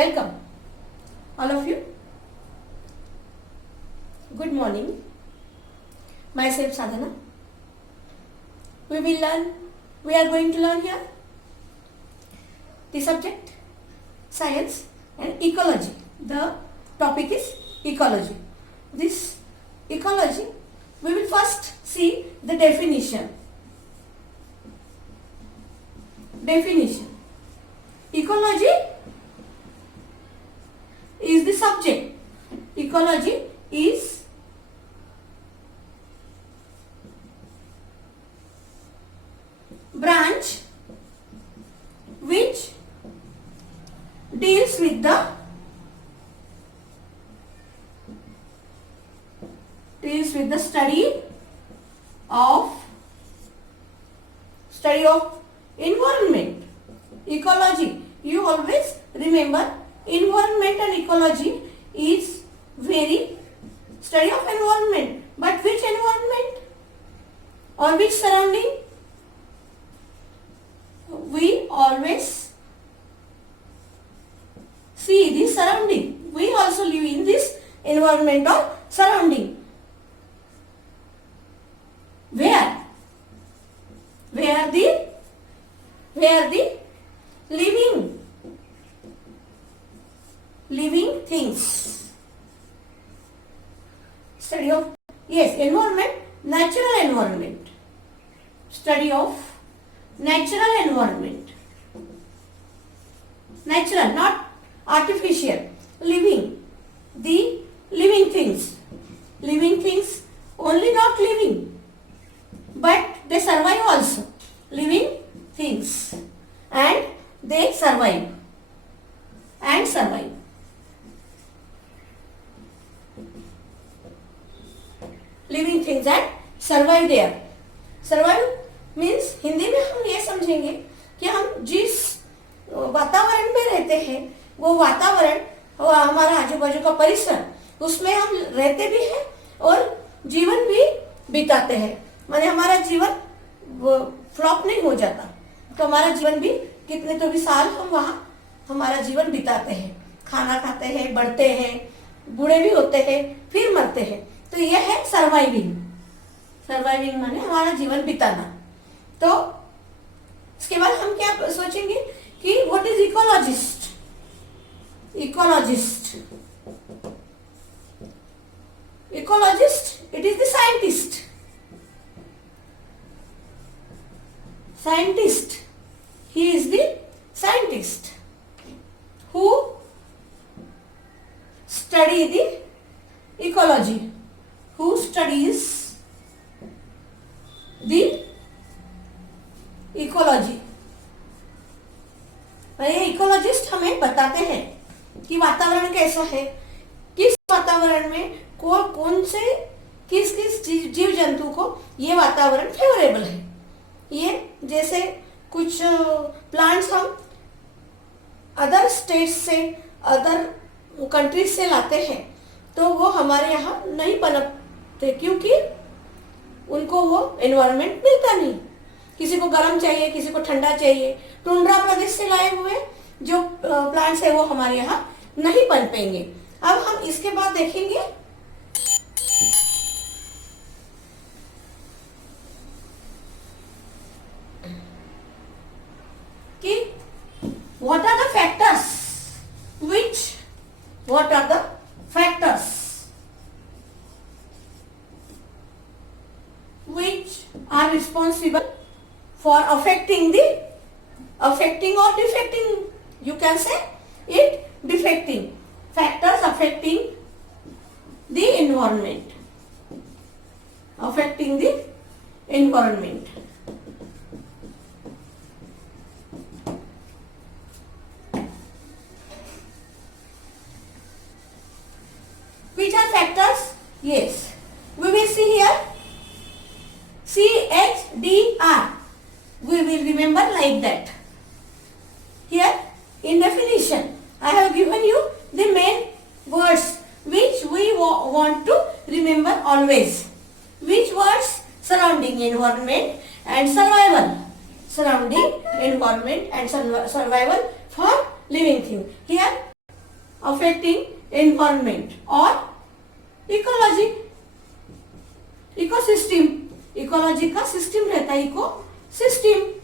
Welcome, all of you. Good morning. Myself Sadhana. We are going to learn here the subject science and ecology. The topic is ecology. This ecology, we will first see the definition. Ecology is the subject. Ecology is branch which deals with the study of environment. Ecology, you always remember, environment and ecology is very study of environment. But which environment or which surrounding? We always see the surrounding. We also live in this environment or surrounding. Where the living things. Study of, yes, environment, natural environment. Study of natural environment. Natural, not artificial. Living, the living things. Living things, only not living, but they survive also. Living things, and they survive. Living things and survive there. Survive means Hindi में हम ये समझेंगे कि हम जिस वातावरण में रहते हैं वो वातावरण और हमारा आजू बाजू का परिसर, उसमें हम रहते भी हैं और जीवन भी बिताते हैं. माने हमारा जीवन फ्लॉप नहीं हो जाता, तो हमारा जीवन भी कितने तो भी साल हम वहाँ हमारा जीवन बिताते हैं, खाना खाते हैं, बढ़ते हैं, बूढ़े भी होते हैं, फिर मरते हैं. तो यह है सर्वाइविंग. सर्वाइविंग माने हमारा जीवन बिताना. तो इसके बाद हम क्या सोचेंगे कि what is ecologist. Ecologist, it is the scientist. He is the scientist who study the ecology, who studies the ecology. ये इकोलॉजिस्ट हमें बताते हैं कि वातावरण कैसा है, किस वातावरण में कौन से किस जीव जंतु को ये वातावरण फेवरेबल है. ये जैसे कुछ प्लांट्स हम अदर स्टेट्स से, अदर कंट्रीज से लाते हैं, तो वो हमारे यहाँ नहीं पनपते क्योंकि उनको वो एनवायरनमेंट मिलता नहीं. किसी को गर्म चाहिए, किसी को ठंडा चाहिए. टुंड्रा प्रदेश से लाए हुए जो प्लांट्स है वो हमारे यहाँ नहीं पनपेंगे. अब हम इसके बाद देखेंगे कि what are the factors which are responsible for affecting or defecting, you can say it defecting. Factors affecting the environment. Which are factors? Yes. We will see here CHDR. We will remember like that. Here in definition, I have given you the main words which we want to remember always. Which words? Surrounding environment and survival. Surrounding environment and survival for living thing. Here affecting environment or ecology, ecosystem, ecology का system रहता है ecosystem.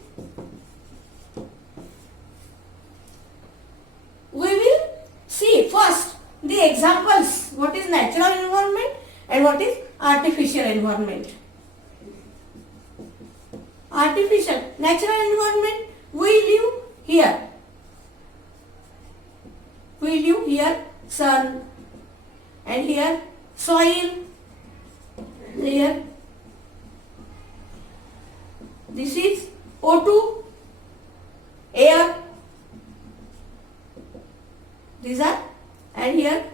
We will see first the examples, what is natural environment and what is artificial environment. Artificial, natural environment, we live here. We live here sun, and here soil, here this is O2, air, these are, and here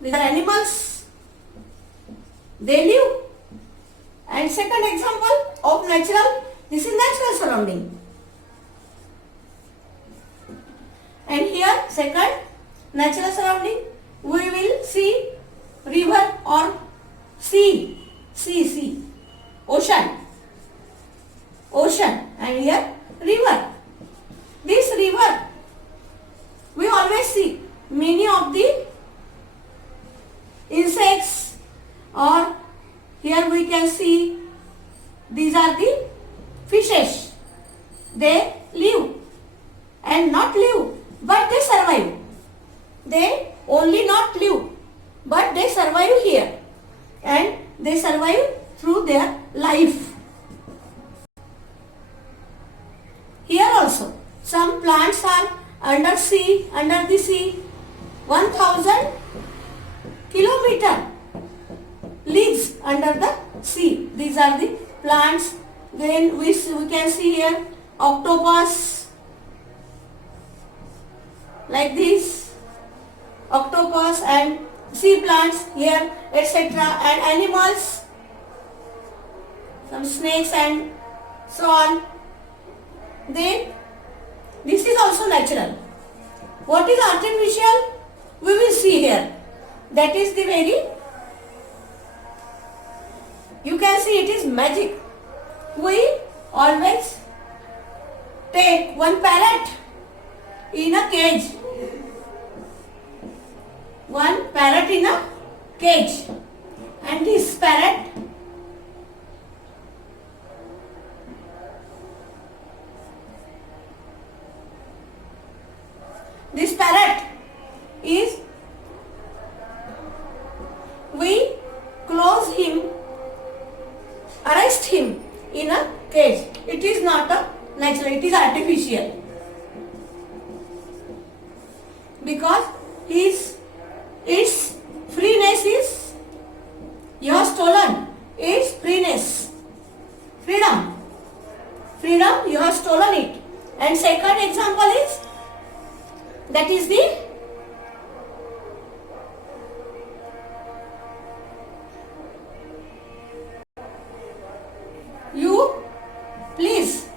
these are animals, they live. And second example of natural, this is natural surrounding. And here second natural surrounding, we will see river or sea, ocean, and here river. This river, we always see many of the insects, or here we can see these are the fishes. They live and not live, but they survive. They only not live, but they survive here, and they survive through their life. Here also some plants are under the sea, 1000 kilometer leagues under the sea. These are the plants. Then we can see here octopus, like this, octopus and sea plants here, etc. And animals, some snakes and so on. Then this is also natural. What is artificial? We will see here. That is the very, you can see it is magic. We always take one parrot in a cage. One parrot in a cage. And this parrot is, we close him, arrest him in a cage. It is not a natural, it is artificial. Because its freeness is, you have stolen its freeness, freedom, you have stolen it. And second example is, that is the you please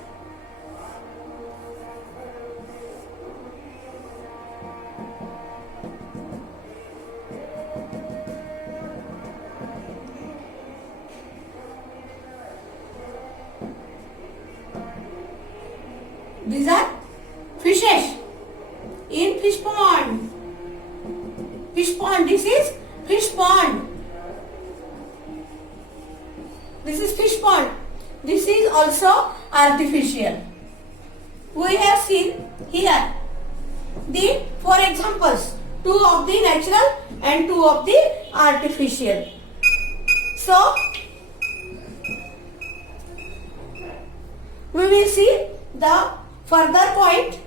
these are fishes in fish pond. This is fish pond. This is fish pond. This is also artificial. We have seen here the 4 examples, 2 of the natural and 2 of the artificial. So we will see the further point